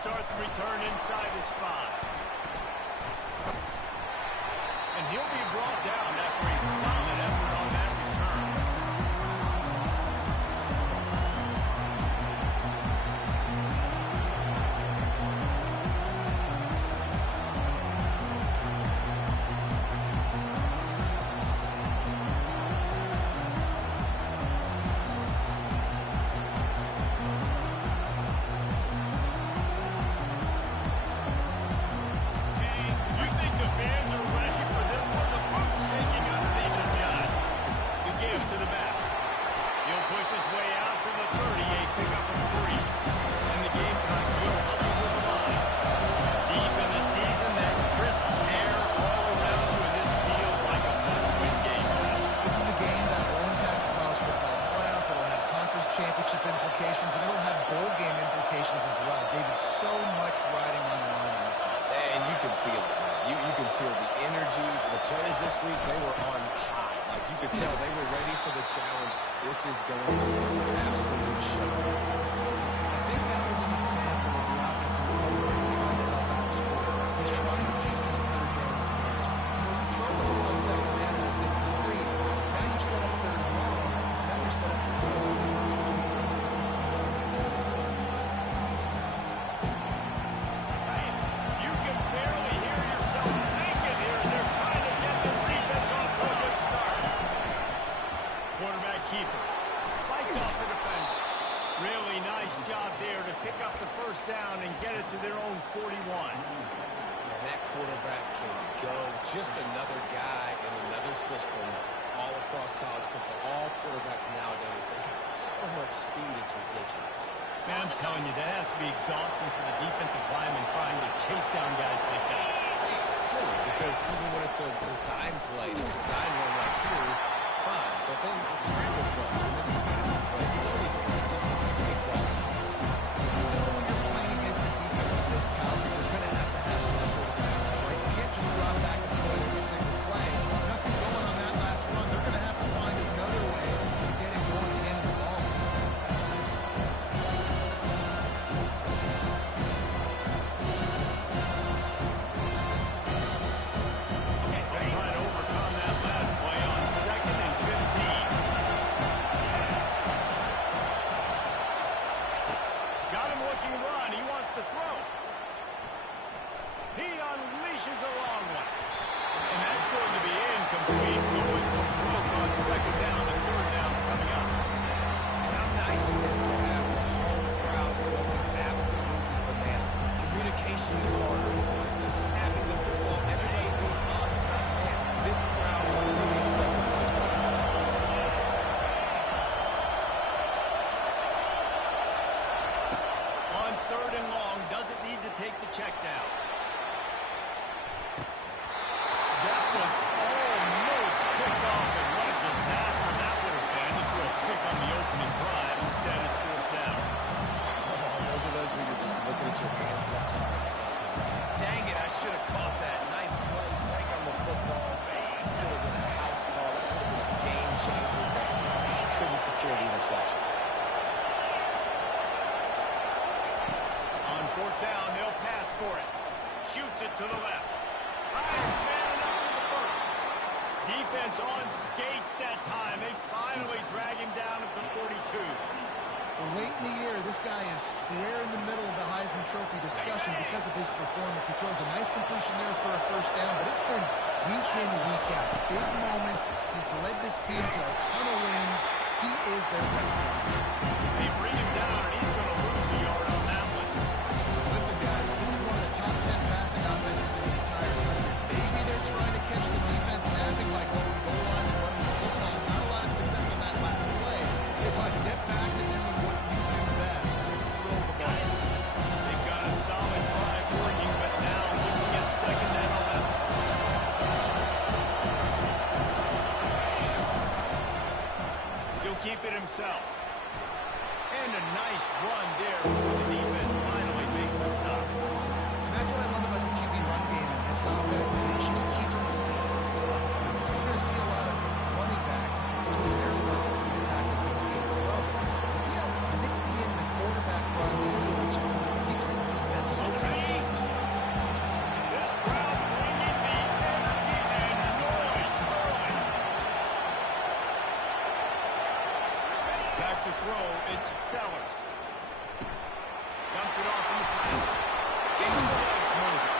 start the return inside his spot. And he'll be brought down after a solid effort on that return. Implications, and it'll have bowl game implications as well. David, so much riding on the line in this one. And you can feel it, man. You can feel the energy. The players this week, they were on high. Like, you could tell they were ready for the challenge. This is going to be an absolute show. I think that was an example of the offensive coordinator trying to help out his quarterback. He's trying to keep his third down to manage. When you throw the ball on second down and it's incomplete, now you've set up third and long. Now you're set up to throw. Job there to pick up the first down and get it to their own 41. And that quarterback can go. Just another guy in another system all across college football. All quarterbacks nowadays, they got so much speed, it's ridiculous. Man, I'm telling you, that has to be exhausting for the defensive lineman trying to chase down guys like that. It's silly because even when it's a design play, a design run like here, fine. But then it's scramble plays, and then it's passing plays. And all these are just exhausting. When you're playing against a defense of this caliber, you're going to have some sort of balance, right? You can't just drop back and throw it every single play. Nothing going on that last run. They're going to have to find another way to get it going again in the ball. They're trying to overcome that last play on 2nd and 15. Got him looking run. He wants to throw. He unleashes a long one. And that's going to be incomplete. Going for broke on 2nd down. And 3rd down's coming up. And how nice is it to have the whole crowd going absolutely bananas? Communication is harder. Just snapping the football, everybody being on time. Man, this crowd really affected me. On 3rd and long, doesn't need to take the check down. That was almost picked off, and what a disaster that would have been to throw a pick on the opening drive. Instead, it's 4th down. Oh, those are those where you're just looking at your hands left and right. Dang it, I should have caught that. Nice play, break on the football. That could have been a house call. That could have been a game changer. Just couldn't secure the interception. On 4th down, they'll pass for it. Shoots it to the left. Lions man enough for the first. Defense on skates that time. They finally drag him down at the 42. Well, late in the year, this guy is square in the middle of the Heisman Trophy discussion because of his performance. He throws a nice completion there for a first down, but it's been week in, week out. Big moments. He's led this team to a ton of wins. He is their best player. They bring him down, and he's going to lose a yard on that one. Listen, guys, this is one of the top 10 passing offenses in the entire country. Maybe they're trying to catch the defense napping by going goal line and running the football. Not a lot of success on that last play. But get back to doing what you do best. Throw the ball. They've got a solid drive working, but now looking at 2nd and 11. He'll keep it himself. And a nice run there before the defense finally makes a stop. And that's what I love about the QB run game in this offense is it just keeps these defenses off balance. We're going to see a lot of running backs doing their work between tackles in this game as well. But you see how mixing in the quarterback run too, it just keeps this defense Back to throw, it's Sellers. Dumps it off in the flat. Keeps the legs moving.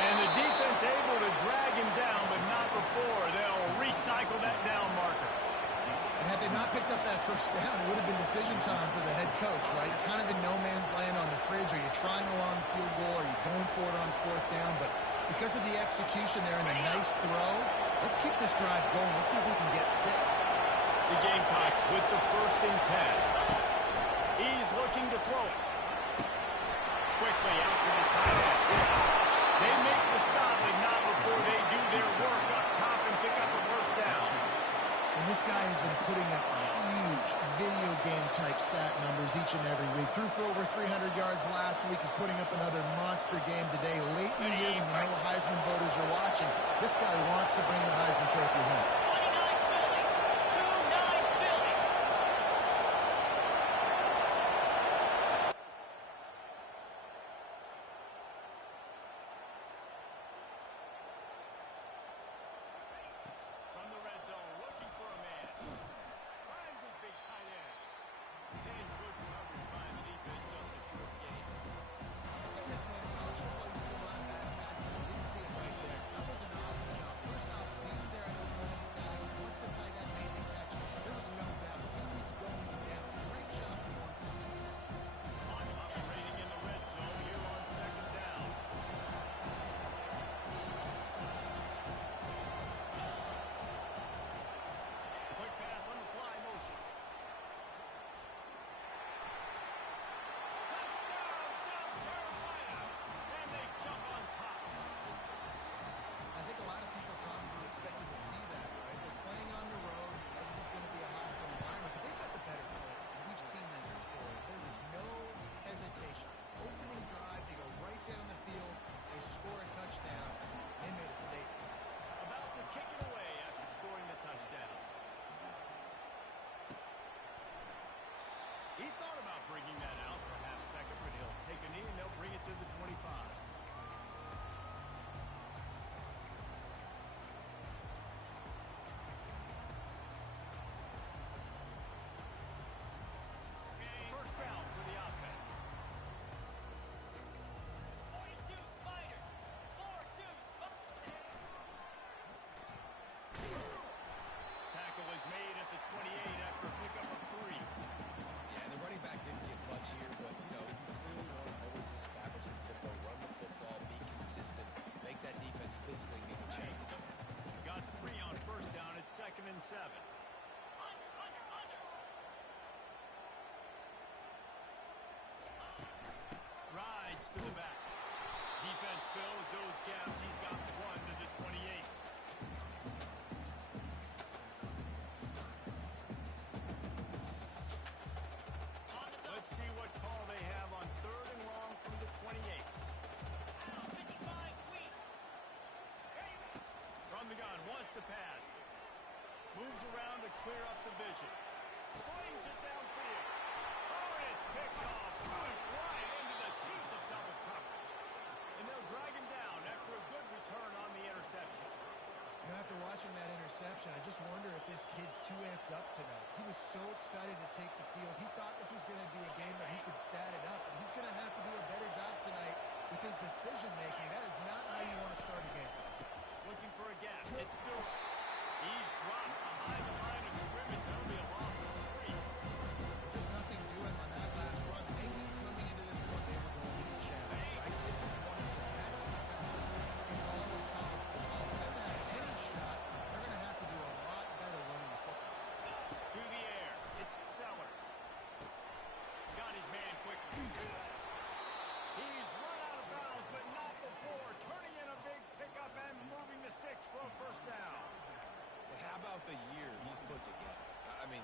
And the defense able to drag him down, but not before. They'll recycle that down marker. And had they not picked up that first down, it would have been decision time for the head coach, right? Kind of in no man's land on the fridge. Are you trying a long field goal? Are you going for it on fourth down? But because of the execution there and the nice throw, let's keep this drive going. Let's see if we can get 6. The Gamecocks with the 1st and 10. He's looking to throw it. Quickly out to the tight end. They make the stop, but not before they do their work up top and pick up a first down. And this guy has been putting up huge video game type stat numbers each and every week. Threw for over 300 yards last week. He's putting up another monster game today. Late in the year when you know Heisman voters are watching, this guy wants to bring the Heisman Trophy home. He thought about bringing that out for a half second, but he'll take a knee and they'll bring it to the 25. First down for the offense. 42 Spider. 4-2 Spider. Tackle is made at the 28 after a pickup of 3. The running back didn't get much here, but, you know, you clearly want to always establish the tempo, run the football, be consistent, make that defense physically need to change. Got 3 on first down at 2nd and 7. Rides to the back. Defense fills those gaps. He's got 1 to the 28. Let's see what call they have on 3rd and long from the 28. From the gun, wants to pass. Moves around to clear up the vision. Slings it downfield. Oh, and it's picked off. Right into the teeth of double coverage. And they'll drag him down after a good return on the interception. You know, after watching that interception, I just wonder if this kid's too amped up tonight. He was so excited to take the field. He thought this was going to be a game that he could stat it up. And he's going to have to do a better job tonight with his decision-making. That is not how you want to start a game. Looking for a gap. It's Dewey. He's dropped behind the line of scrimmage. That'll be a loss of 3. Just nothing doing on that last run. They knew coming into this one they were going to be challenged, right? This is one of the best defenses in all of college football. For them to have any shot, they're going to have to do a lot better running the football. To the air. It's Sellers. Got his man quickly. He's run out of bounds, but not before. Turning in a big pickup and moving the sticks for a first down. But how about the year he's put together? I mean,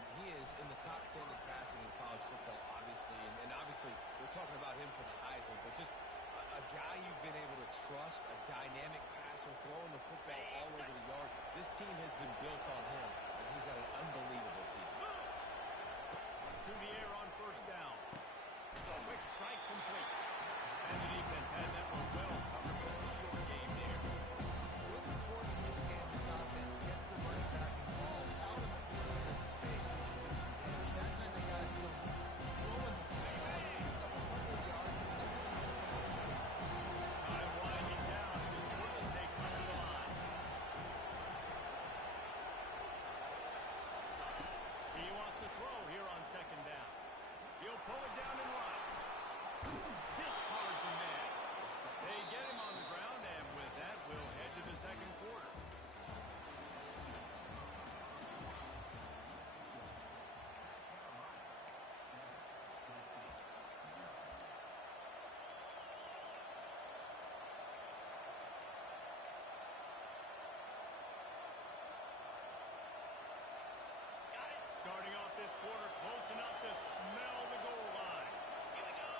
quarter close enough to smell the goal line. Here we go.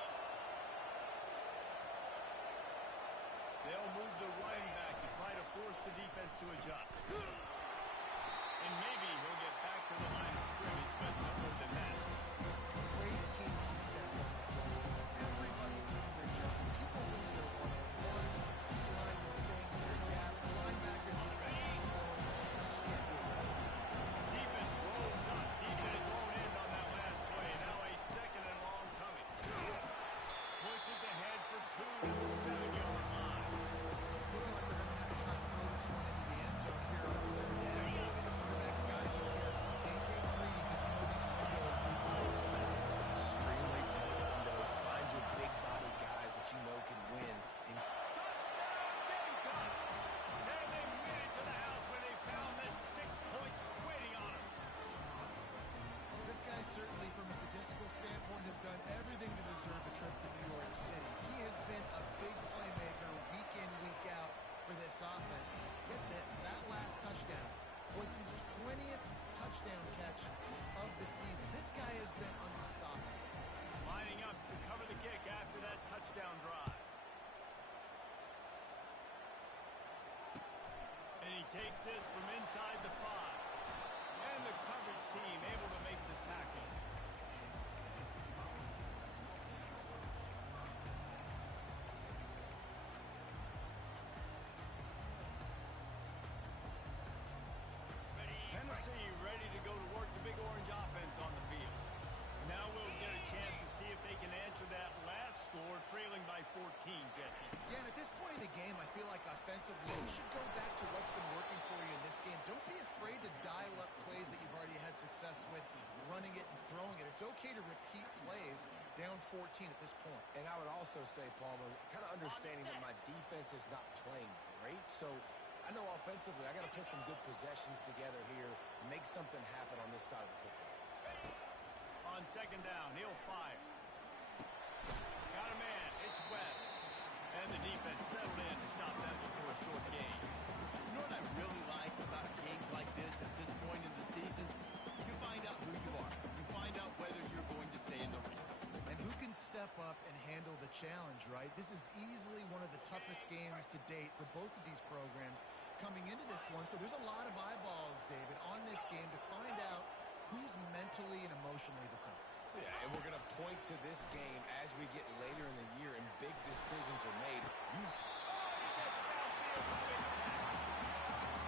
They'll move the running back to try to force the defense to adjust. And maybe he'll get back to the line of scrimmage, but no more than that. Great team defense on the field. Everybody doing their job. People doing their one-on-ones. Linemen staying in their gaps. Linebackers in the pass forward. Just can't do it. Defense rolls up deep in its own end on that last play. Now a second and long coming. Pushes ahead for 2 to the 7-yard line. It's looking like they're going to have to try to throw this one into the end zone here on third down. The quarterback's got to be careful. Can't get greedy because you know these windows lead close fast. Extremely tight windows. Find your big body guys that you know can win. And Touchdown, Gamecocks! And they made it to the house when they found that 6 points waiting on them. This guy certainly, from a statistical standpoint, has done everything to deserve a trip to New York City. He has been a big playmaker week in, week out for this offense. Get this, that last touchdown was his 20th touchdown catch of the season. This guy has been unstoppable. Lining up to cover the kick after that touchdown drive. And he takes this from inside the 5. And the coverage team able to make the tackle. Tennessee ready to go to work the Big Orange offense on the field. Now we'll get a chance to see if they can answer that last score, trailing by 14, Jesse. Yeah, and at this point in the game, I feel like offensively, you should go back to what's been working for you in this game. Don't be afraid to dial up plays that you've already had success with, running it and throwing it. It's okay to repeat plays down 14 at this point. I would also say, Palmer, kind of understanding that my defense is not playing great, so I know offensively I got to put some good possessions together here, make something happen on this side of the football. On second down, he'll fire. Got a man. It's Webb. And the defense settled in to stop that one for a short gain. You know what I really like about games like this at this point in the season? You find out who you are. You find out whether you're going to stay in the race. And who can step up and handle the challenge, right? This is easily one of the toughest games to date for both of these programs coming into this one. So there's a lot of eyeballs, David, on this game to find out who's mentally and emotionally the toughest. Yeah, and we're going to point to this game as we get later in the year and big decisions are made.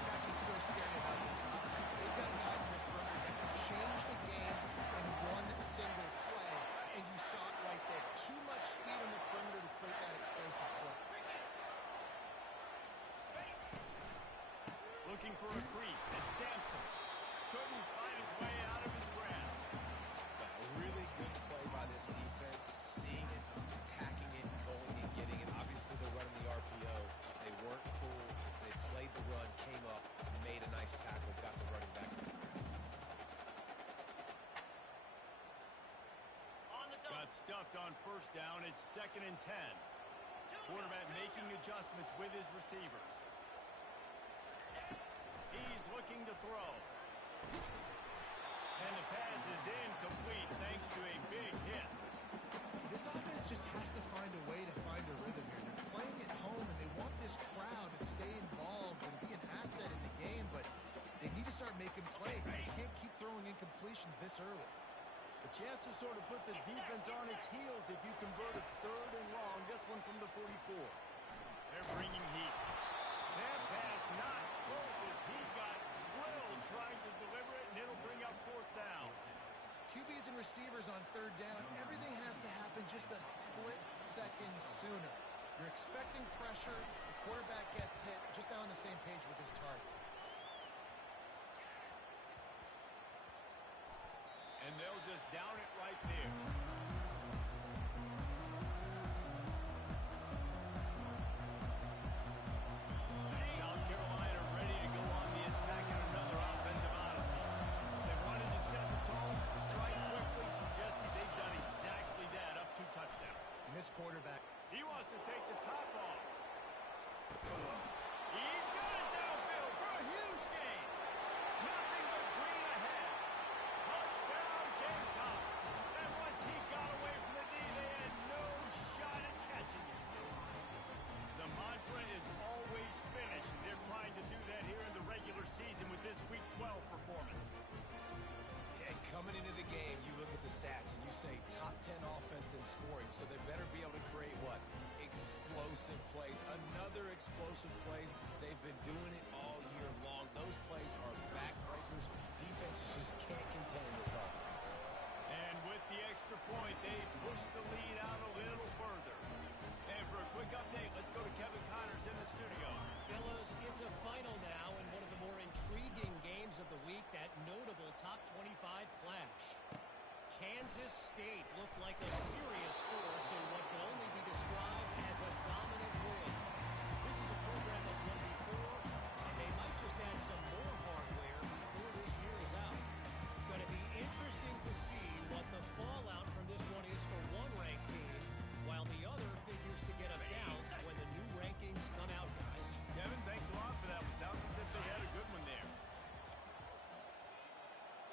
That's what's so scary about this offense. They've got guys in the perimeter that can change the game in one single play, and you saw it right there. Too much speed on the perimeter to create that explosive play. Looking for a crease, and Sampson couldn't find his way out of his grasp. A really good play by this defense, seeing it, attacking it, going and getting it. Obviously, they're running the RPO. They weren't fooled. They played the run, came up, made a nice tackle, got the running back. On the double. Got stuffed on first down. It's 2nd and 10. Quarterback making adjustments with his receivers. He's looking to throw. And the pass is incomplete thanks to a big hit. This offense just has to find a way to find a rhythm here. They're playing at home, and they want this crowd to stay involved and be an asset in the game, but they need to start making plays. They can't keep throwing incompletions this early. A chance to sort of put the defense on its heels if you convert a 3rd and long. This one from the 44. They're bringing heat. That pass not close as he got drilled trying to deliver it, and it'll bring up 4th down. QBs and receivers on 3rd down, everything has to happen just a split second sooner. You're expecting pressure, the quarterback gets hit, just not on the same page with his target. And they'll just down it right there. South Carolina ready to go on the attack in another offensive odyssey. They wanted to set the tone, strike quickly. Jesse, they've done exactly that, up 2 touchdowns. And this quarterback, He wants to take the top off. He's got it downfield for a huge gain. Nothing but green ahead. Touchdown, Kansas State looked like a serious force in what can only be described as a dominant win. This is a program that's won before, and they might just add some more hardware before this year is out. Going to be interesting to see what the fallout from this one is for one ranked team, while the other figures to get a bounce when the new rankings come out, guys. Kevin, thanks a lot for that one. Sounds as if they had a good one there.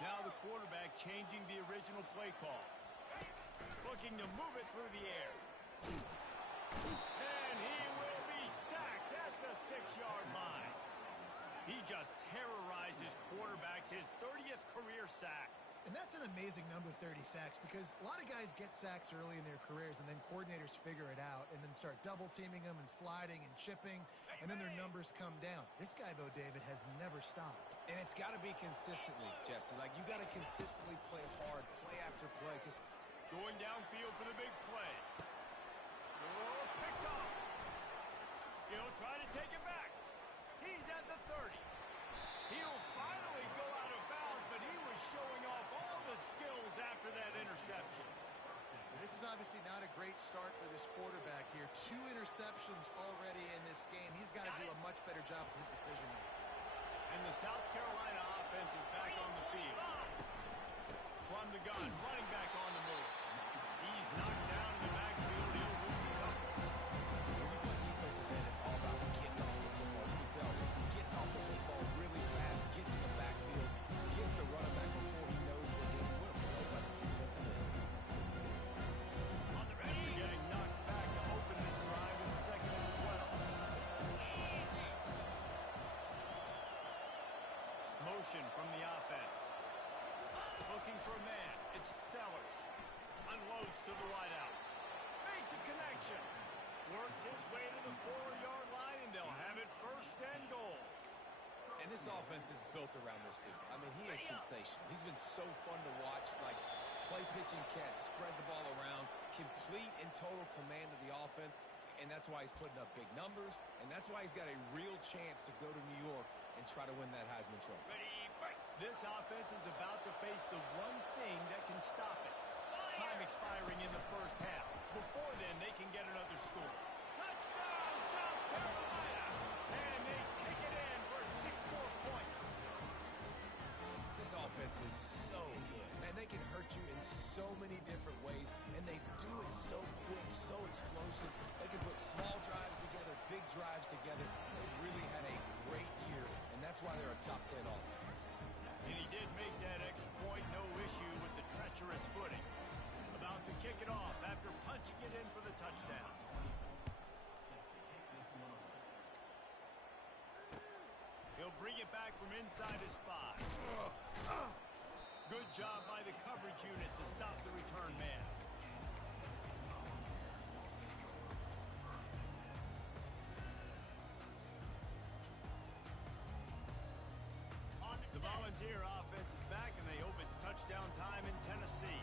Now the quarterback changing the original play call. Looking to move it through the air. And he will be sacked at the 6-yard line. He just terrorizes quarterbacks, his 30th career sack. And that's an amazing number, 30 sacks, because a lot of guys get sacks early in their careers, and then coordinators figure it out and then start double-teaming them and sliding and chipping, and then their numbers come down. This guy, though, David, has never stopped. And it's got to be consistently, Jesse. Like, you got to consistently play hard, play after play, because Going downfield for the big play. Oh, picked off. He'll try to take it back. He's at the 30. He'll finally go out of bounds, but he was showing off all the skills after that interception. This is obviously not a great start for this quarterback here. 2 interceptions already in this game. He's got to do a much better job with his decision-making. And the South Carolina offense is back on the field. From the gun, running back on the move. He's knocked down in the backfield. He'll lose a couple. when you play defensive end, it's all about getting off the football. You can tell he gets off the football really fast, gets in the backfield, gets the running back before he knows what hit. What a play by the defensive end. On the After ready. getting knocked back to open this drive in 2nd and 12. Easy. Motion from the offense. Looking for a man. It's Sellers. Unloads to the wideout. Makes a connection. Works his way to the 4-yard line, and they'll have it 1st and goal. And this offense is built around this dude. I mean, he is sensational. He's been so fun to watch, like play, pitch, and catch, spread the ball around, complete and total command of the offense, and that's why he's putting up big numbers, and that's why he's got a real chance to go to New York and try to win that Heisman Trophy. Ready, break. This offense is about to face the one thing that can stop it. Time expiring in the 1st half. Before then, they can get another score. Touchdown, South Carolina! And they take it in for 6 more points. This offense is so good. Man, they can hurt you in so many different ways, and they do it so quick, so explosive. They can put small drives together, big drives together. They've really had a great year, and that's why they're a top 10 offense. And he did make that extra point, no issue with the treacherous footing. About to kick it off after punching it in for the touchdown. He'll bring it back from inside his 5. Good job by the coverage unit to stop the return man. The Volunteer offense is back, and they hope it's touchdown time in Tennessee.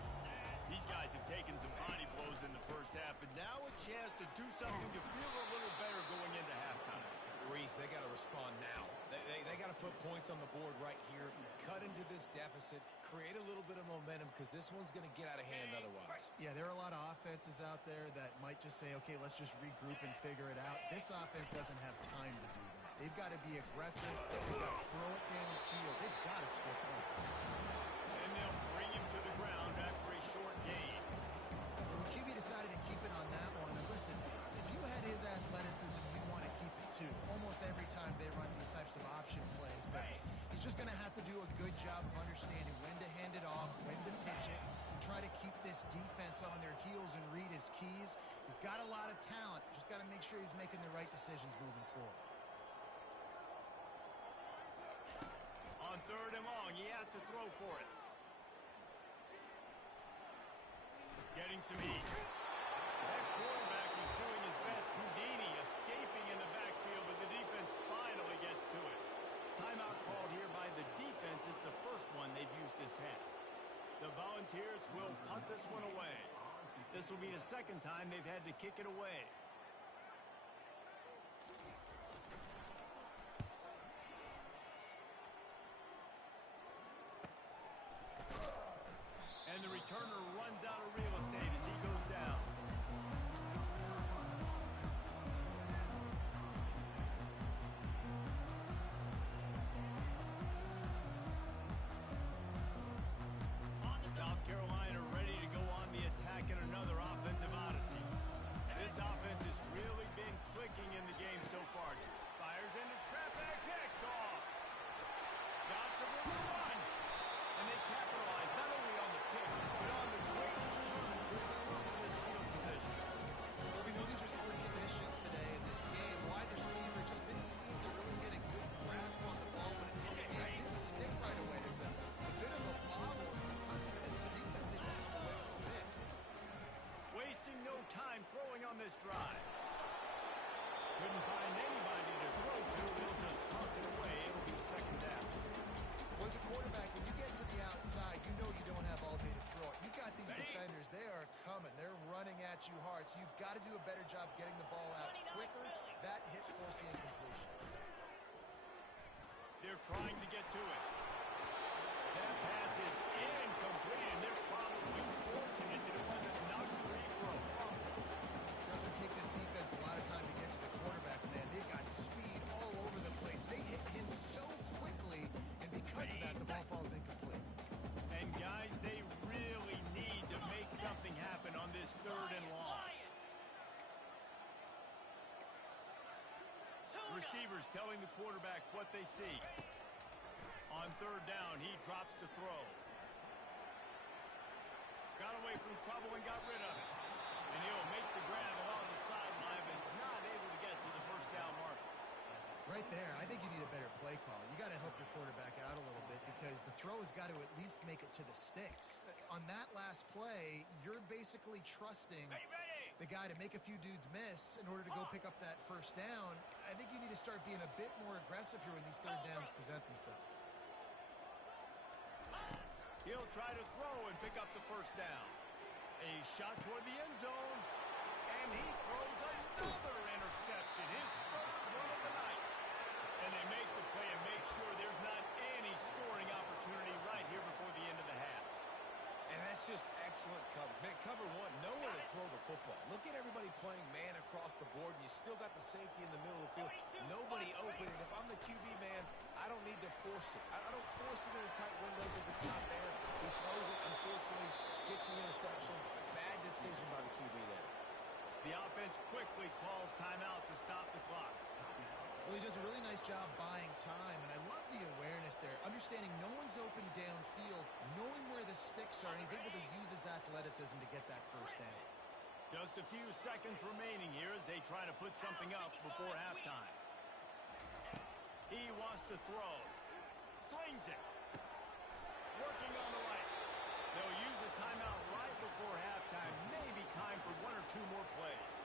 These guys have taken some body blows in the 1st half, but now a chance to do something to feel a little better going into halftime. Reese, they got to respond now. They got to put points on the board right here, cut into this deficit, create a little bit of momentum, because this one's going to get out of hand otherwise. Yeah, there are a lot of offenses out there that might just say, okay, let's just regroup and figure it out. This offense doesn't have time to do that. They've got to be aggressive. They've got to throw it downfield. They've got to score points. And they'll bring him to the ground after a short gain. Well, the QB decided to keep it on that one. And listen, if you had his athleticism, you'd want to keep it too. Almost every time they run these types of option plays. But he's just going to have to do a good job of understanding when to hand it off, when to pitch it, and try to keep this defense on their heels and read his keys. He's got a lot of talent. Just got to make sure he's making the right decisions moving forward. On 3rd and long, he has to throw for it. Getting some heat. That quarterback was doing his best Houdini, escaping in the backfield, but the defense finally gets to it. Timeout called here by the defense. It's the first one they've used this half. The Volunteers will punt this one away. This will be the 2nd time they've had to kick it away. And And the returner runs out of real estate as he goes down. South Carolina ready to go on the attack in another offensive odyssey. This offense has really been clicking in the game so far. Fires into traffic, picked off. Got some room to run. And they capitalize not only on the pick, but on the great return from this field position. Well, we know these are slick conditions today in this game. Wide receiver just didn't seem to really get a good grasp on the ball when it hit his hands. Didn't stick right away. There's a bit of a bobble because of it. The defense able to pull it quick. Wasting no time throwing on this drive. Couldn't find anybody to throw to. He'll just toss it away. It'll be second down. Well, as a quarterback, when you get to the outside, you know you don't have all day to throw it. You got these defenders. They are coming. They're running at you hard. So you've got to do a better job getting the ball out quicker. That hit forced the incompletion. They're trying to get to it. That pass is incomplete, and they're probably fortunate that it wasn't knocked free for a fumble. It doesn't take this defense a lot of time to get to the quarterback, man. They've got speed all over the place. They hit him so quickly, and because of that, the ball falls incomplete. And, guys, they really need to make something happen on this third and long. Receivers telling the quarterback what they see. On third down, he drops to throw. Got away from trouble and got rid of it. And he'll make the grab along the sideline, but he's not able to get to the first down marker. Right there, I think you need a better play call. You got to help your quarterback out a little bit because the throw has got to at least make it to the sticks. On that last play, you're basically trusting the guy to make a few dudes miss in order to go pick up that first down. I think you need to start being a bit more aggressive here when these third downs present themselves. He'll try to throw and pick up the first down. A shot toward the end zone, and he throws another interception, his third one of the night. And they make the play and make sure there's not any scoring opportunity right here before the end of the half. And that's just excellent coverage. Man, cover one, nowhere to throw the football. Look at everybody playing man across the board, and you still got the safety in the middle of the field. Nobody open, and if I'm the QB, man, I don't need to force it. I don't force it in the tight windows if it's not there. He throws it, unfortunately, gets the interception. Bad decision by the QB there. The offense quickly calls timeout to stop the clock. Well, he does a really nice job buying time, and I love the awareness there. Understanding no one's open downfield, knowing where the sticks are, and he's able to use his athleticism to get that first down. Just a few seconds remaining here as they try to put something up before halftime. He wants to throw. Slings it. Working on the right. They'll use a timeout right before halftime. Maybe time for one or two more plays.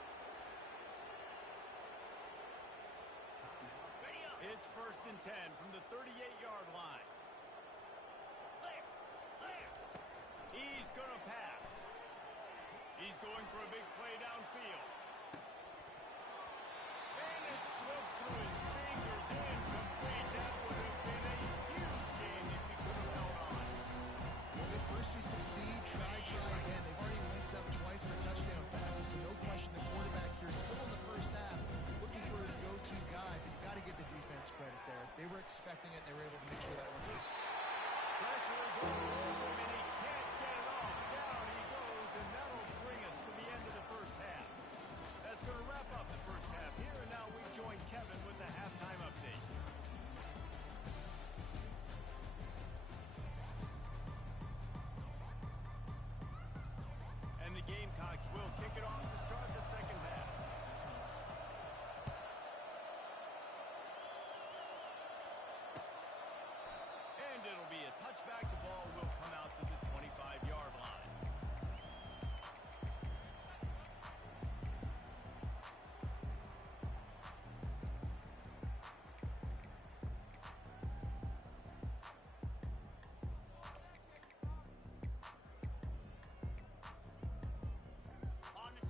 It's first and 10 from the 38-yard line. He's going to pass. He's going for a big play downfield. And it slips through his fingers. Incomplete. That would have been a huge gain if he could have held on. Well, if first you succeed, try again. They've already linked up twice for touchdown passes, so no question the quarterback here still in the first half looking for his go-to guy, but you've got to give the defense credit there. They were expecting it, and they were able to make sure that went through. Pressure is all over him, and he can't get it off. Down he goes, and that'll bring us to the end of the first half. That's going to wrap up the first half. Here and now we join Kevin with the halftime update. And the Gamecocks will kick it off to start the second half. And it'll be a touchback. The ball will come out to the 25-yard line.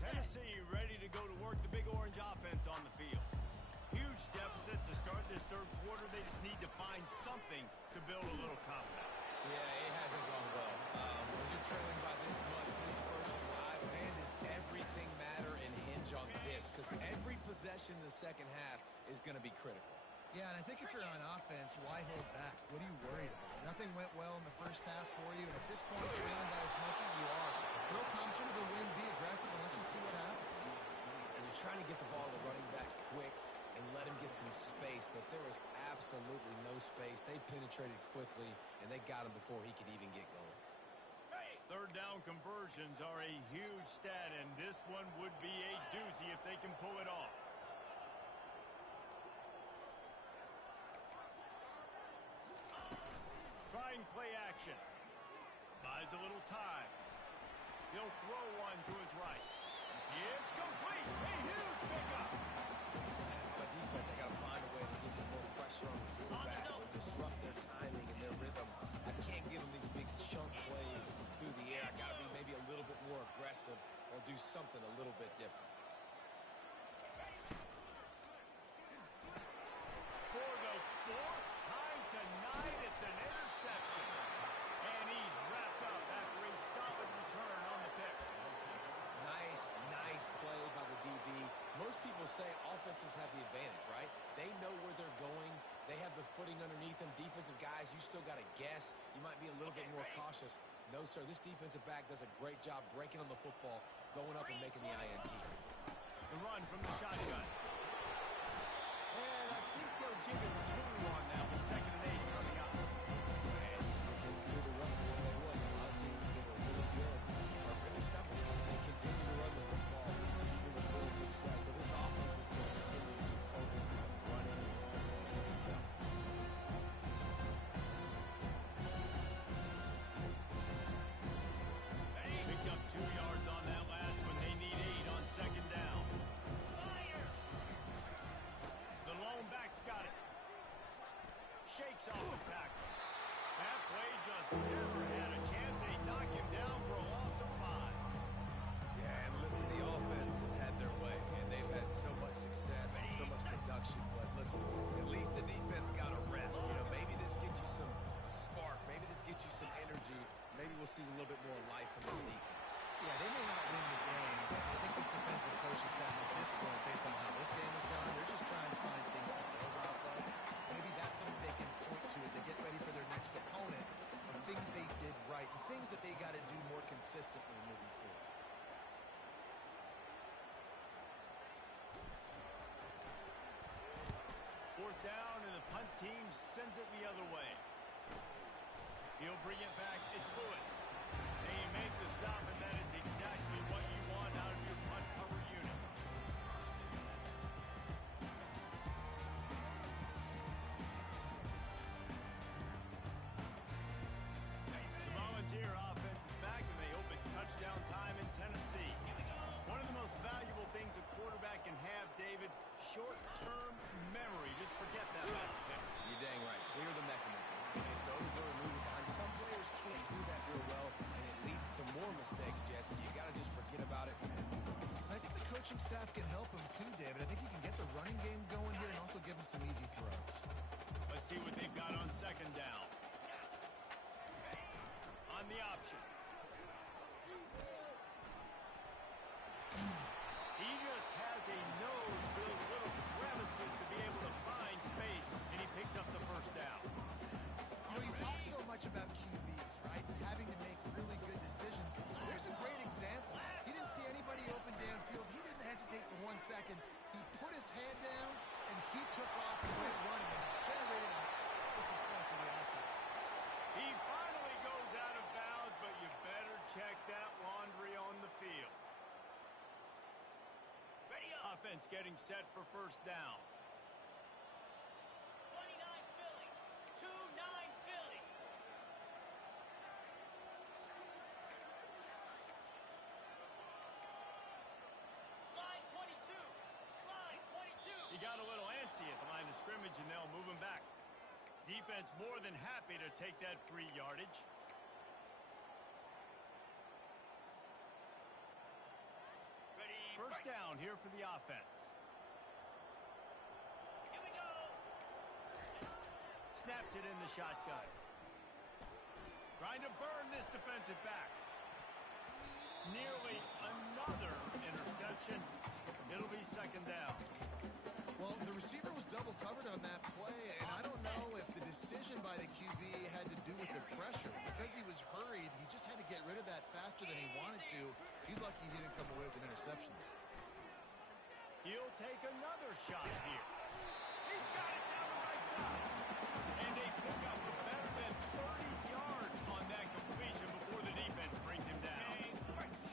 Tennessee ready to go to work the Big Orange offense on the field. Huge deficit to start this third quarter. They just need to find something to build a little confidence. Yeah, it hasn't gone well. When you're trailing the second half is going to be critical. Yeah, and I think if you're on offense, why hold back? What are you worried about? Nothing went well in the first half for you, and at this point, you're trailing by as much as you are. Throw caution to the wind, be aggressive, and let's just see what happens. And you're trying to get the ball to the running back quick and let him get some space, but there was absolutely no space. They penetrated quickly, and they got him before he could even get going. Third down conversions are a huge stat, and this one would be a doozy if they can pull it off. Trying play action. Buys a little time. He'll throw one to his right. It's complete. A huge pickup. On the defense, they got to find a way to get some more pressure on the quarterback or disrupt their timing and their rhythm. I can't give them these big chunk plays through the air. I got to be maybe a little bit more aggressive or do something a little bit different. For the fourth time tonight, it's an interception. And he's wrapped up after a solid return on the pick. Nice play by the DB. Most people say offenses have the advantage, right? They know where they're going. They have the footing underneath them. Defensive guys, you still got to guess. You might be a little bit more cautious. No, sir, this defensive back does a great job breaking on the football, going up and making the INT. The run from the shotgun. And I think they'll give it 2 on that one. 2nd and 8 coming up. And sticking to the run. A lot of teams that are really good are really stubborn. They continue to run the football even with little success. So this offense is going to continue to focus on running the football. You can tell. Picked up 2 yards on that last one. They need 8 on 2nd down. The lone back's got it. Shakes off the tackle. That play just never had a chance. They knock him down for a loss of 5. Yeah, and listen, the offense has had their way, and they've had so much success and so much production. But listen, at least the defense got a rep. You know, maybe this gets you some spark. Maybe this gets you some energy. Maybe we'll see a little bit more life from this defense. Yeah, they may not win the game, but I think this defensive coaching staff at this point, based on how this game has gone, they're just trying to find things to build off of. Maybe that's something they can point to as they get ready for their next opponent, of things they did right and things that they got to do more consistently moving forward. Fourth down, and the punt team sends it the other way. He'll bring it back. It's Lewis. They make the stop, and that is exactly what you want out of your punt cover unit. The Volunteer offense is back, and they hope it's touchdown time in Tennessee. One of the most valuable things a quarterback can have, David, short-term memory. Just forget that last pick. You're dang right. Clear the mechanism. It's over and move it on. Some players can't do that real well, and it leads to more mistakes, Jesse. You got to just forget about it. I think the coaching staff can help him too, David. I think you can get the running game going here and also give him some easy throws. Let's see what they've got on 2nd down. On the option. He just has a nose for those little crevices to be able to find space, and he picks up the 1st down. You know, you talk so much about QBs, right? Having to make really good decisions. There's a great example. He didn't see anybody open downfield. He didn't hesitate for 1 second. He put his hand down, and he took off and went running and generated an explosive play for the offense. He finally goes out of bounds, but you better check that laundry on the field. Offense getting set for 1st down. 29 Philly. 2-9 Philly. Slide 22. Slide 22. He got a little antsy at the line of scrimmage, and they'll move him back. Defense more than happy to take that free yardage. Ready. 1st down here for the offense. Here we go. Snapped it in the shotgun. Trying to burn this defensive back. Nearly another interception. It'll be second down. Well, the receiver was double covered on that play, and I don't know if the decision by the QB had to do with the pressure. Because he was hurried, he just had to get rid of that faster than he wanted to. He's lucky he didn't come away with an interception. He'll take another shot here. He's got it down the right side. And they pick up better than 30 yards on that completion before the defense brings him down.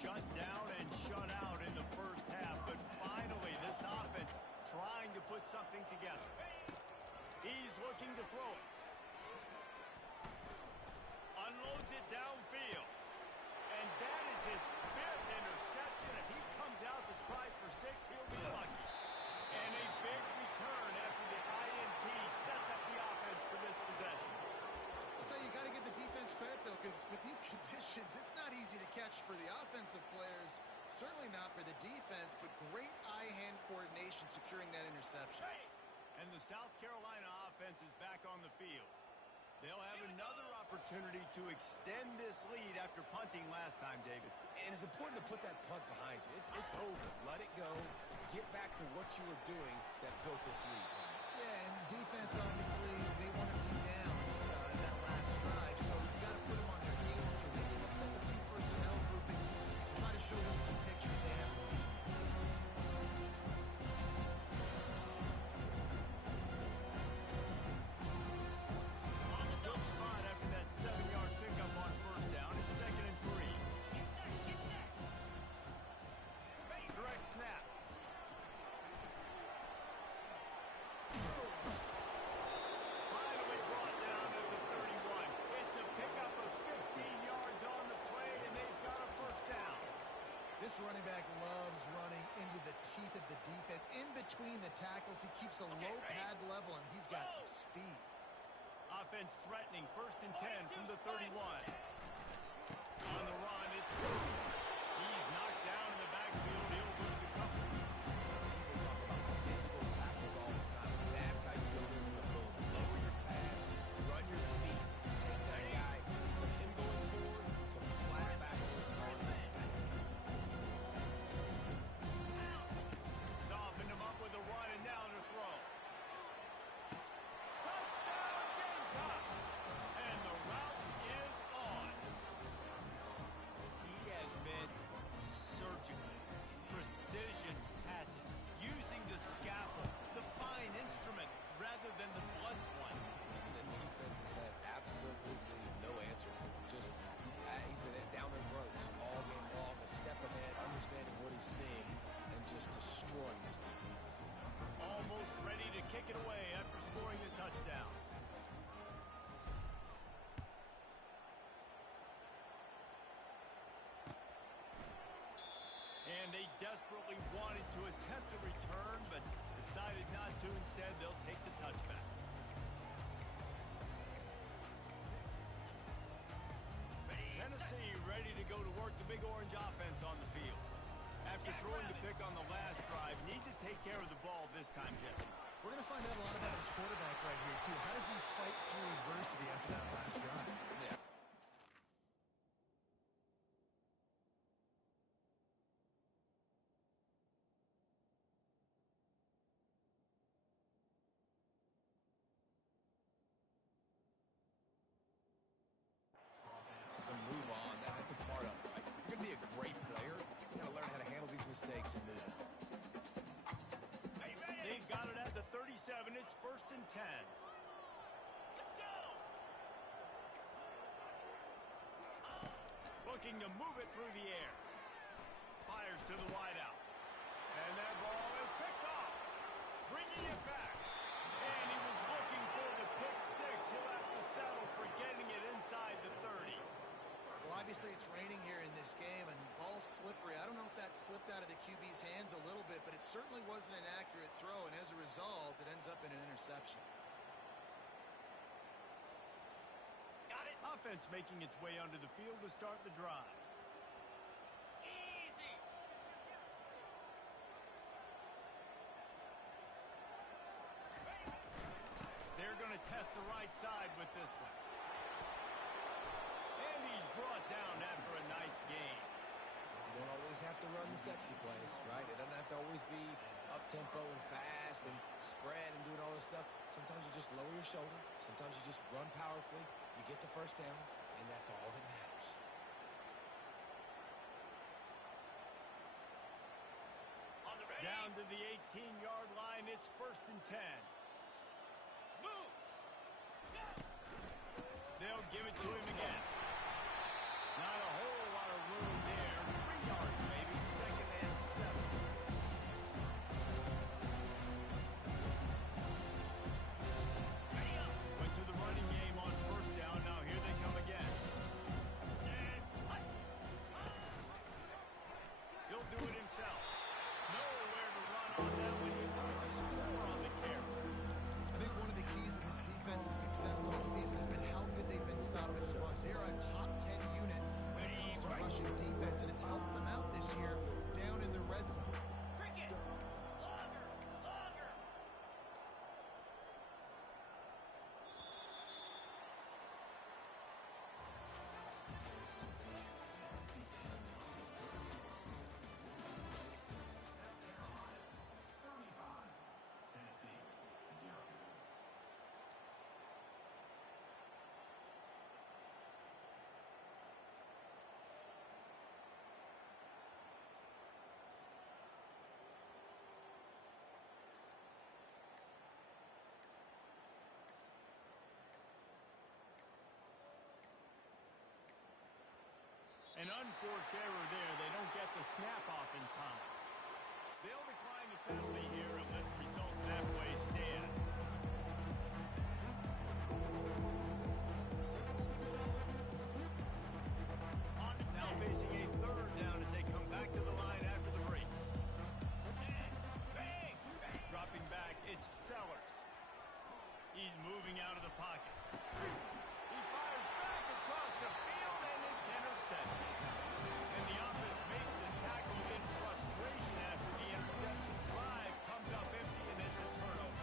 Shut down and shut out in the first half, but finally this offense trying to put something together. He's looking to throw it. Unloads it downfield. And that is his 5th interception. If he comes out to try for 6, he'll be lucky. And a big return after the INT sets up the offense for this possession. I'll tell you, you got to give the defense credit, though, because with these conditions, it's not easy to catch for the offensive players. Certainly not for the defense, but great eye-hand coordination securing that interception. And the South Carolina offense is back on the field. They'll have another opportunity to extend this lead after punting last time, David. And it's important to put that punt behind you. It's over. Let it go. Get back to what you were doing that built this lead. Yeah, and defense, obviously, they won a few downs that last drive, so you got to put them on their heels. So maybe mix up a few personnel groupings, try to show them some pictures they haven't seen. Good spot after that 7-yard pickup on first down. It's 2nd and 3. Direct snap. Finally brought down at the 31. It's a pickup of 15 yards on the play, and they've got a first down. This running back loves running into the teeth of the defense. In between the tackles, he keeps a low pad level, and he's got some speed. Offense threatening, 1st and 10 from the 31. On the run, it's he's knocked down in the backfield. He'll lose a couple. We talk about physical tackles all the time. That's how you build into the build. Lower your pads, run your feet, take that guy from him going forward to flat backwards on his back. Softened him up with a run, and now to throw. Touchdown, Gamecocks! And the route is on. He has been surgical, precision passes, using the scalpel, the fine instrument, rather than the blunt one. And the defense has had absolutely no answer for him. Just, he's been down their throats all game long, a step ahead, understanding what he's seeing, and just destroying this defense. Almost ready to kick it away after scoring the touchdown. And they desperately wanted to attempt a return, but decided not to. Instead, they'll take the touchback. Tennessee ready to go to work the Big Orange offense on the field. After throwing the pick on the last drive, need to take care of the ball this time, Jesse. We're going to find out a lot about this quarterback right here, too. How does he fight through adversity after that last drive? Yeah. To move on, that's a part of it, right? If you're going to be a great player, you got to learn how to handle these mistakes and move on. They've got it at the 37. It's 1st and 10. Let's go! Looking to move it through the air. Fires to the wideout. And that ball is picked off. Bringing it back. And he was looking for the pick 6. He'll have to settle for getting it inside the 30. Well, obviously it's raining here in this game, and ball's slippery. I don't know if that slipped out of the QB's hands a little bit, but it certainly wasn't an accurate throw, and as a result, it ends up in an interception. Got it. Offense making its way onto the field to start the drive. Easy. They're going to test the right side with this one. And he's brought down after a nice game. You don't always have to run the sexy plays, right? It doesn't have to always be up-tempo and fast and spread and doing all this stuff. Sometimes you just lower your shoulder. Sometimes you just run powerfully. You get the first down, and that's all that matters. On the ready. Down to the 18-yard line. It's 1st and 10. Moves. They'll give it to him again. Not a whole lot of room there. 3 yards maybe. 2nd and 7. Ready up. Went to the running game on 1st down. Now here they come again. And hut. He'll do it himself. Nowhere to run on that when he loses 4 on the carry. I think one of the keys of this defense's success all season has been how good they've been stopping the run. They're a top 10 unit when it comes to rushing defense, and it's helped them out this year down in the red zone. Cricket. Longer. Longer. An unforced error there. They don't get the snap off in time. They'll decline the penalty here and let the result that way stand. On the Now set. facing a 3rd down as they come back to the line after the break. And bang. Bang. Dropping back, it's Sellers. He's moving out of the pocket. He fires back across the field, and it's intercepted. And the offense makes the tackle in frustration after the interception. Drive comes up empty, and it's a turnover.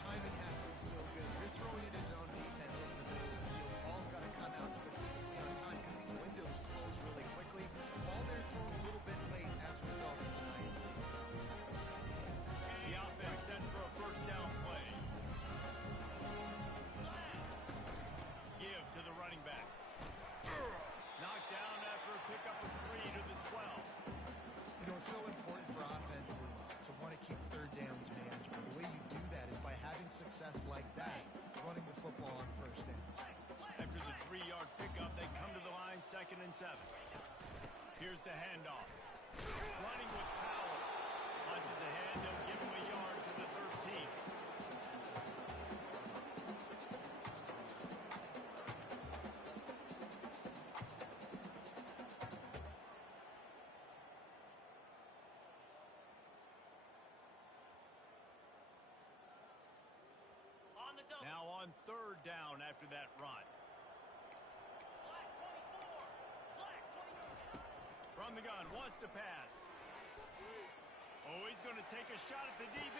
Timing has to be so good. You're throwing it as zone defense into the middle of the field. Ball's got to come out specifically on time because these windows close really quickly. Ball they're throwing a little bit late, and as a result, it's an INT. The offense set for a 1st down play. Give to the running back. Knocked down after a pickup of 3 to the 12. You know, it's so important for offenses to want to keep 3rd downs managed. But the way you do that is by having success like that, running the football on 1st down. After the 3-yard pickup, they come to the line 2nd and 7. Here's the handoff. Running with power. Punches ahead. They'll give him a yard to the 13. On the double. Now on 3rd down after that run. Black 24. Black 20. From the gun, wants to pass. Oh, he's going to take a shot at the DB.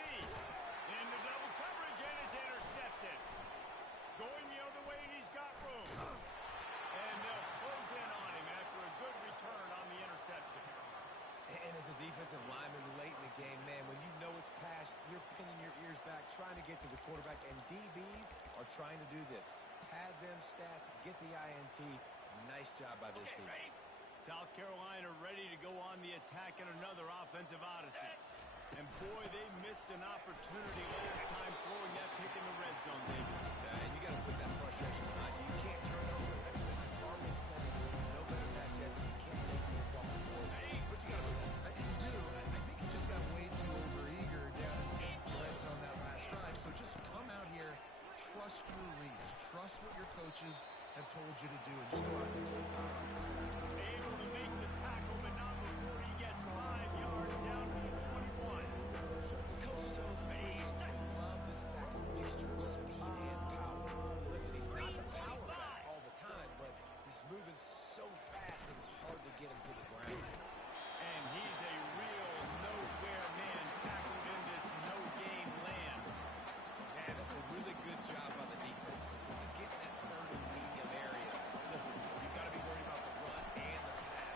Into double coverage, and it's intercepted. Going the other way, and he's got room. And they'll close in on him after a good return on the interception. And as a defensive lineman late in the game, man, when you know it's passed, you're pinning your ears back, trying to get to the quarterback, and DBs are trying to do this. Pad them stats, get the INT. Nice job by this Okay, team. ready? South Carolina ready to go on the attack in another offensive odyssey. And boy, they missed an opportunity last time throwing that pick in the red zone, David. And you got to put that frustration behind you. You can't turn it over. That's an harmless setting. No better than that, Jesse. You can't take points off the board. But you got to move. You do. I think he just got way too overeager down in the red zone that last drive. So just come out here, trust your reads, trust what your coaches have told you to do, and just go out and execute the offense. Able to make the tackle, but not before he gets 5 yards down to the 21. Coaches tell us they love this back's mixture of speed and power. Listen, he's not the power back all the time, but he's moving so fast that it's hard to get him to the ground. And he's a real nowhere man tackled in this no-game land. Man, that's a really good job by the defense, because when you get in that 3rd and medium area, listen, you got to be worried about the run and the pass.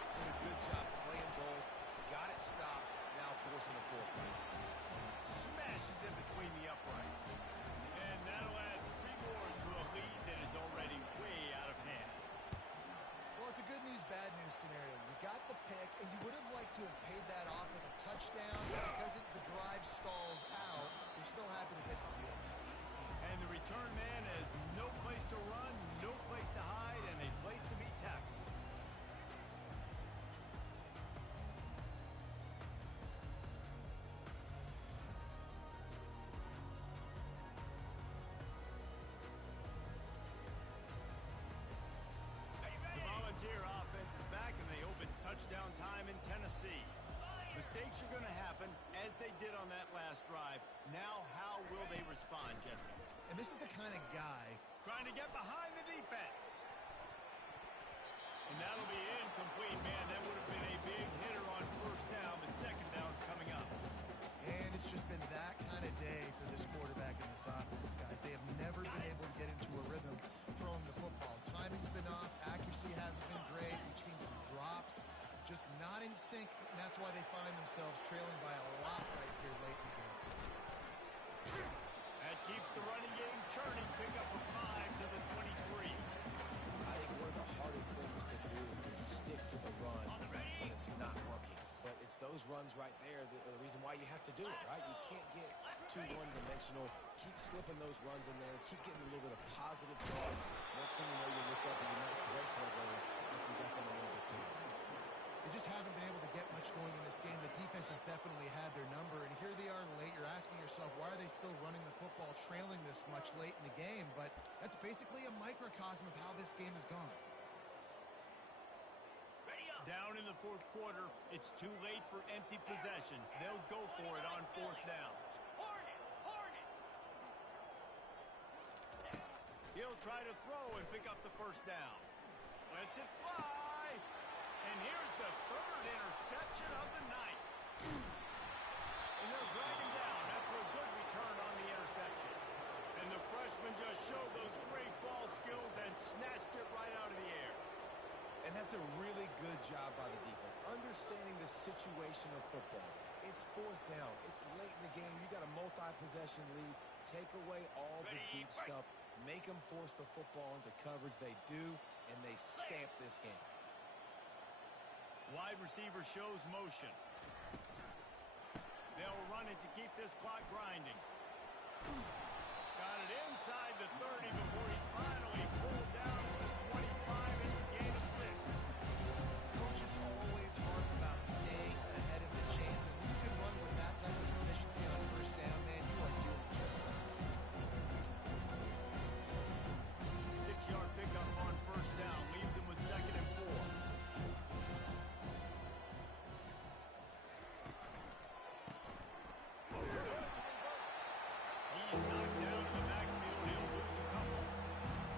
and you would have liked to have paid that off with a touchdown. Because the drive stalls out, you're still happy to get the field. And the return man has no place to run, no place to hide, and a place to be tackled. The Volunteer offense is back, and they hope it's touchdown time in Tennessee. Mistakes are going to happen, as they did on that last drive. Now, how will they respond, Jesse? And this is the kind of guy. Trying to get behind the defense. And that'll be incomplete, man. That would have been a big hitter on first down, but second down's coming up. And it's just been that kind of day for this quarterback and this offense, guys. They have never been able to get into a rhythm throwing the football. Timing's been off. Accuracy hasn't been great. We've seen some drops. Just not in sync, and that's why they find themselves trailing by a lot right here late in the game. That keeps the running game churning. Pick up a 5 to the 23. I think one of the hardest things to do is stick to the run when it's not working. But it's those runs right there that are the reason why you have to do it, right? You can't get too one-dimensional. Keep slipping those runs in there. Keep getting a little bit of positive yards. Next thing you know, you look up and you might break one of those if you got them a little bit too. They just haven't been able to get much going in this game. The defense has definitely had their number, and here they are late. You're asking yourself, why are they still running the football, trailing this much late in the game? But that's basically a microcosm of how this game has gone. Down in the fourth quarter, it's too late for empty possessions. They'll go for it on fourth down. Hornet. He'll try to throw and pick up the first down. Lets it fly. And here's the third interception of the night. And they'll drag him down after a good return on the interception. And the freshman just showed those great ball skills and snatched it right out of the air. And that's a really good job by the defense, understanding the situation of football. It's fourth down. It's late in the game. You got a multi-possession lead. Take away all the deep stuff. Make them force the football into coverage. They do, and they stamp this game. Wide receiver shows motion. They'll run it to keep this clock grinding. Got it inside the 30 before he's finally pulled down to the 25. It's a gain of 6. Coaches always harp about staying ahead of the chains, and when you can run with that type of efficiency on first down, man, you are doing just that. 6-yard pickup on first down leaves him with 2nd and 4. He's knocked down in the backfield. He'll lose a couple.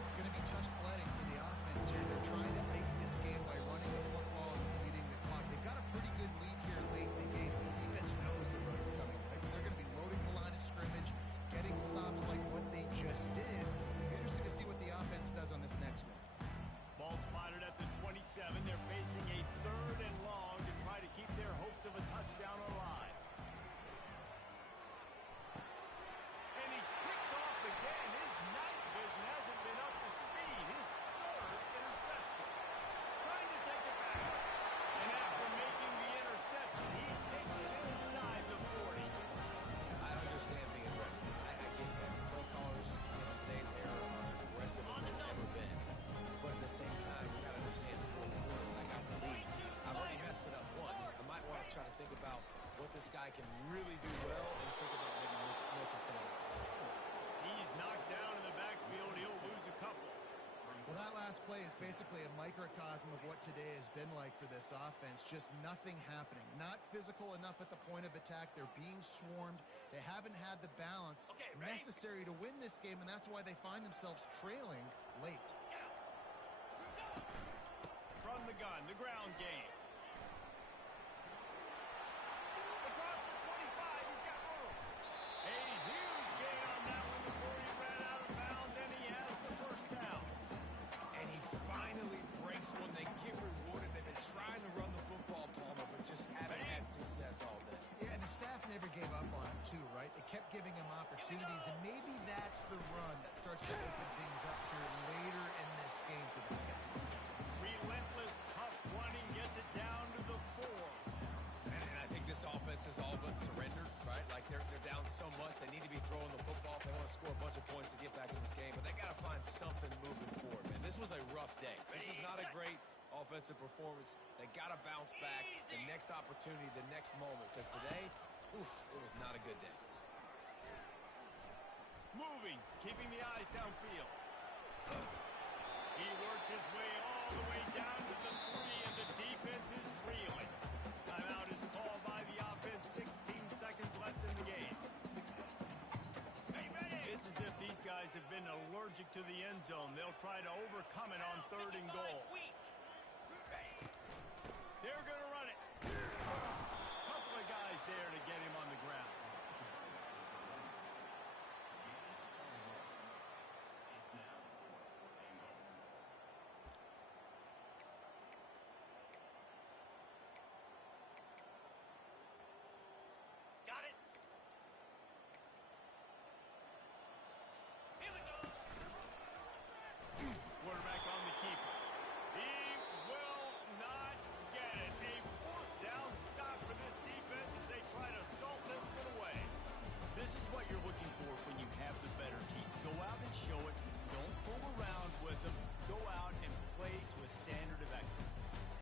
It's going to be tough sledding for the offense here. They're trying to ice this game by running the football and leading the clock. They've got a pretty good lead here late in the game. The defense knows the run is coming, right? So they're going to be loading the line of scrimmage, getting stops like what they just did. Interesting to see what the offense does on this next one. Ball spotted at the 27. They're facing a 3rd and long to try to keep their hopes of a touchdown alive. And he's picked off again. His night vision hasn't been up to speed. His 3rd interception. Trying to take it back. And after making the interception, he takes it inside the 40. I understand being aggressive. I get that. The play callers in today's era are as aggressive as they've ever been. But at the same time, you got to understand the fourth quarter, I got the lead. I've already messed it up once. I might want to try to think about what this guy can really do well and think about maybe milking some of that. He's knocked down in the backfield. He'll lose a couple. Well, that last play is basically a microcosm of what today has been like for this offense. Just nothing happening. Not physical enough at the point of attack. They're being swarmed. They haven't had the balance necessary to win this game, and that's why they find themselves trailing late. From the gun, the ground game. Across the 25, he's got room. A huge gain on that one before he ran out of bounds, and he has the first down. And he finally breaks one. They get rewarded. They've been trying to run the football, Palmer, but just haven't had success all day. Yeah, and the staff never gave up on him, too, right? They kept giving him opportunities, and maybe that's the run that starts to open things up here later in this game for this guy. Relentless, tough running gets it down to the 4. so much. They need to be throwing the football if they want to score a bunch of points to get back in this game. But they got to find something moving forward, man. This was a rough day. This was not a great offensive performance. They got to bounce back the next opportunity, the next moment. Because today, oof, it was not a good day. Moving, keeping the eyes downfield. He works his way all the way down to the 3, and the defense is reeling. Timeout is called by the offense. 16 seconds left in the game. It's as if these guys have been allergic to the end zone. They'll try to overcome it on 3rd and goal.